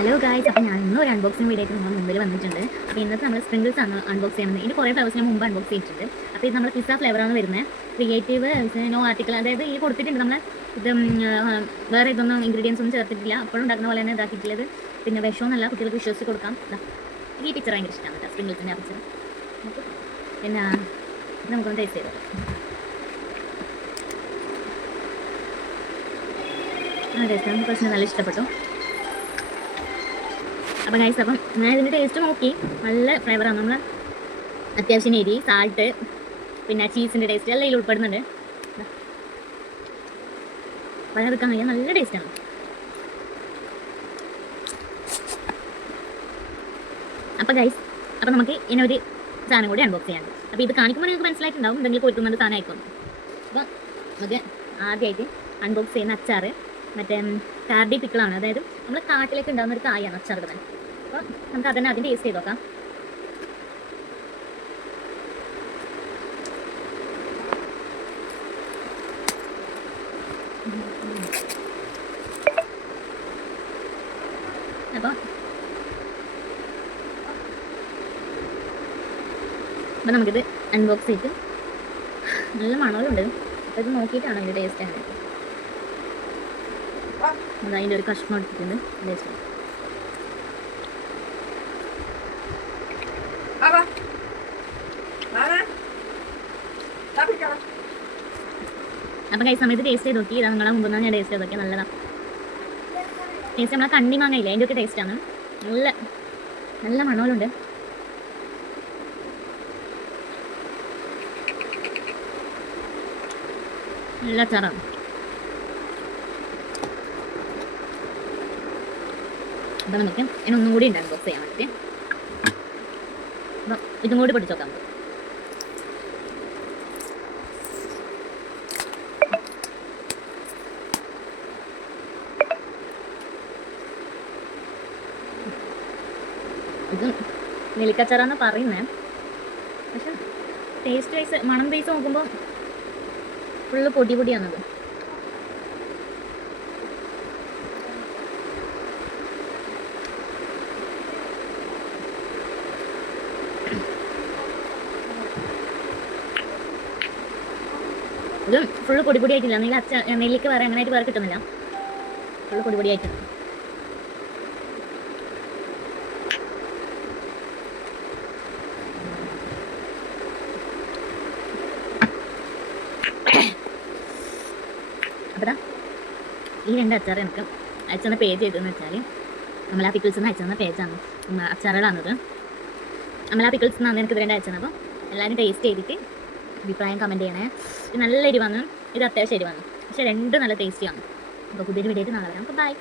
Hello guys, അപ്പോൾ ഞാൻ ഇന്നും ഒരു അൺബോക്സിംഗ് വീഡിയോ ആയിട്ട് നമ്മൾ മുമ്പിൽ വന്നിട്ടുണ്ട്. അപ്പോൾ ഇന്നത്തെ നമ്മൾ സ്പ്രിങ്കിൾസ് ആണ് അൺബോക്സ് ചെയ്യുന്നത്. ഇതിന് കുറേ ഫ്ലേവേഴ്സ് ഞാൻ മുമ്പ് അൺബോക്സ് ചെയ്തിട്ടുണ്ട്. അപ്പോൾ ഇത് നമ്മൾ പിസ്സ ഫ്ലേവറാണ് വരുന്നത്. ക്രിയേറ്റീവ് നോ ആർട്ടിക്കൽ, അതായത് ഈ കൊടുത്തിട്ടുണ്ട് നമ്മൾ ഇത് വേറെ ഇതൊന്നും ഇൻഗ്രീഡിയൻസ് ഒന്നും ചേർത്തിട്ടില്ല. അപ്പോഴും ഉണ്ടാക്കുന്ന പോലെ തന്നെ ഇതാക്കിയിട്ടുള്ളത്. പിന്നെ വിഷമൊന്നുമല്ല, കുട്ടികൾക്ക് വിശ്വസിച്ച് കൊടുക്കാം. ഈ പിക്ചർ ഭയങ്കര ഇഷ്ടമാണ് കേട്ടോ, സ്പ്രിങ്കിൾസിൻ്റെ ആ പിക്ചർ. പിന്നെ ഇത് നമുക്കൊന്ന് ടേസ്റ്റ് ചെയ്തോ. ആ ടേസ്റ്റ് നമുക്ക് പ്രശ്നം നല്ല ഇഷ്ടപ്പെട്ടു. അപ്പോൾ ഗൈസ്, അപ്പം ഞാൻ ഇതിൻ്റെ ടേസ്റ്റ് നോക്കി. നല്ല ഫ്ലേവറാണ്. നമ്മൾ അത്യാവശ്യം എരി, സാൾട്ട്, പിന്നെ ചീസിൻ്റെ ടേസ്റ്റ് എല്ലാം ഇതിൽ ഉൾപ്പെടുന്നുണ്ട്. വളരെ എടുക്കാൻ കഴിയാൻ നല്ല ടേസ്റ്റാണ്. അപ്പോൾ ഗൈസ്, അപ്പോൾ നമുക്ക് ഇതിനൊരു സാധനം കൂടി അൺബോക്സ് ചെയ്യാനുണ്ട്. അപ്പോൾ ഇത് കാണിക്കുമ്പോൾ നിങ്ങൾക്ക് മനസ്സിലായിട്ടുണ്ടാവും എന്തെങ്കിലും കൊടുക്കുന്നുണ്ട് സാധനമായിരിക്കും. അപ്പോൾ നമുക്ക് ആദ്യമായിട്ട് അൺബോക്സ് ചെയ്യുന്ന അച്ചാർ മറ്റേ കാർഡി പിക്കിളാണ്. അതായത് നമ്മൾ കാട്ടിലേക്ക് ഉണ്ടാകുന്ന ഒരു കായാണ് അച്ചാർ ഇടുന്നത്. അപ്പോൾ നമുക്ക് അതന്നെ ആദ്യം ടേസ്റ്റ് ചെയ്ത് നോക്കാം. അപ്പോൾ നമുക്കിത് അൺബോക്സ് ചെയ്ത് നല്ല മണമുണ്ട്. അപ്പോൾ ഇത് നോക്കിയിട്ടാണ് അതിൻ്റെ ടേസ്റ്റ് ആണ്. അതിൻ്റെ ഒരു കഷ്ണം എടുത്തിട്ടുണ്ട്. ടേസ്റ്റ് അപ്പം കഴിച്ച സമയത്ത് ടേസ്റ്റ് ചെയ്ത് നോക്കി. ഇതാ നിങ്ങളെ മുമ്പ് ഞാൻ ടേസ്റ്റ് ചെയ്ത് നോക്കിയാൽ നല്ലതാണ്. ടേസ്റ്റ് നമ്മളെ കണ്ണി മാങ്ങയില്ലേ, അതിൻ്റെ ഒക്കെ ടേസ്റ്റാണ്. നല്ല നല്ല മണോലുണ്ട്. നല്ല അച്ചാറാണ്. അപ്പം നമുക്ക് ഇതിനൊന്നും കൂടി ഉണ്ട് അൺബോക്സ് ചെയ്യാൻ വേണ്ടിയിട്ട്. അപ്പം ഇതും കൂടി പഠിച്ചു നോക്കാം. ഇത് നെല്ലിക്കച്ചാറാന്ന് പറയുന്നത്, പക്ഷെ ടേസ്റ്റ് വൈസ് മണം വൈസ് നോക്കുമ്പോൾ ഫുള്ള് പൊടി പൊടിയാണത്. ഇത് ഫുള്ള് പൊടി പൊടി ആയിട്ടില്ല. നെല്ലിക്ക് വേറെ അങ്ങനെയായിട്ട് വേറെ കിട്ടുന്നില്ല. ഫുള്ള് പൊടി പൊടി ആയിട്ടുണ്ട്. അപ്പോൾ ഈ രണ്ട് അച്ചാർ എനിക്ക് അയച്ചെന്ന പേജ് ചെയ്തതെന്ന് വെച്ചാൽ നമ്മൾ ആ പിക്കിൾസ് നിന്ന് അയച്ചെന്ന പേജാണ് അച്ചാറുകളാണത്. നമ്മൾ ആ പിക്കിൾസ് നിന്നാണ് എനിക്ക് ഇത് രണ്ട് അയച്ചത്. അപ്പോൾ എല്ലാവരും ടേസ്റ്റ് ചെയ്തിട്ട് അഭിപ്രായം കമൻറ്റ് ചെയ്യണേ. ഇത് നല്ല എരിവാണ്, ഇത് അത്യാവശ്യം എരിവാണ്, പക്ഷേ രണ്ടും നല്ല ടേസ്റ്റിയാണ്. അപ്പോൾ പുതിയൊരു വീഡിയോ ആയിട്ട് നാളെ വരാം. ബൈ.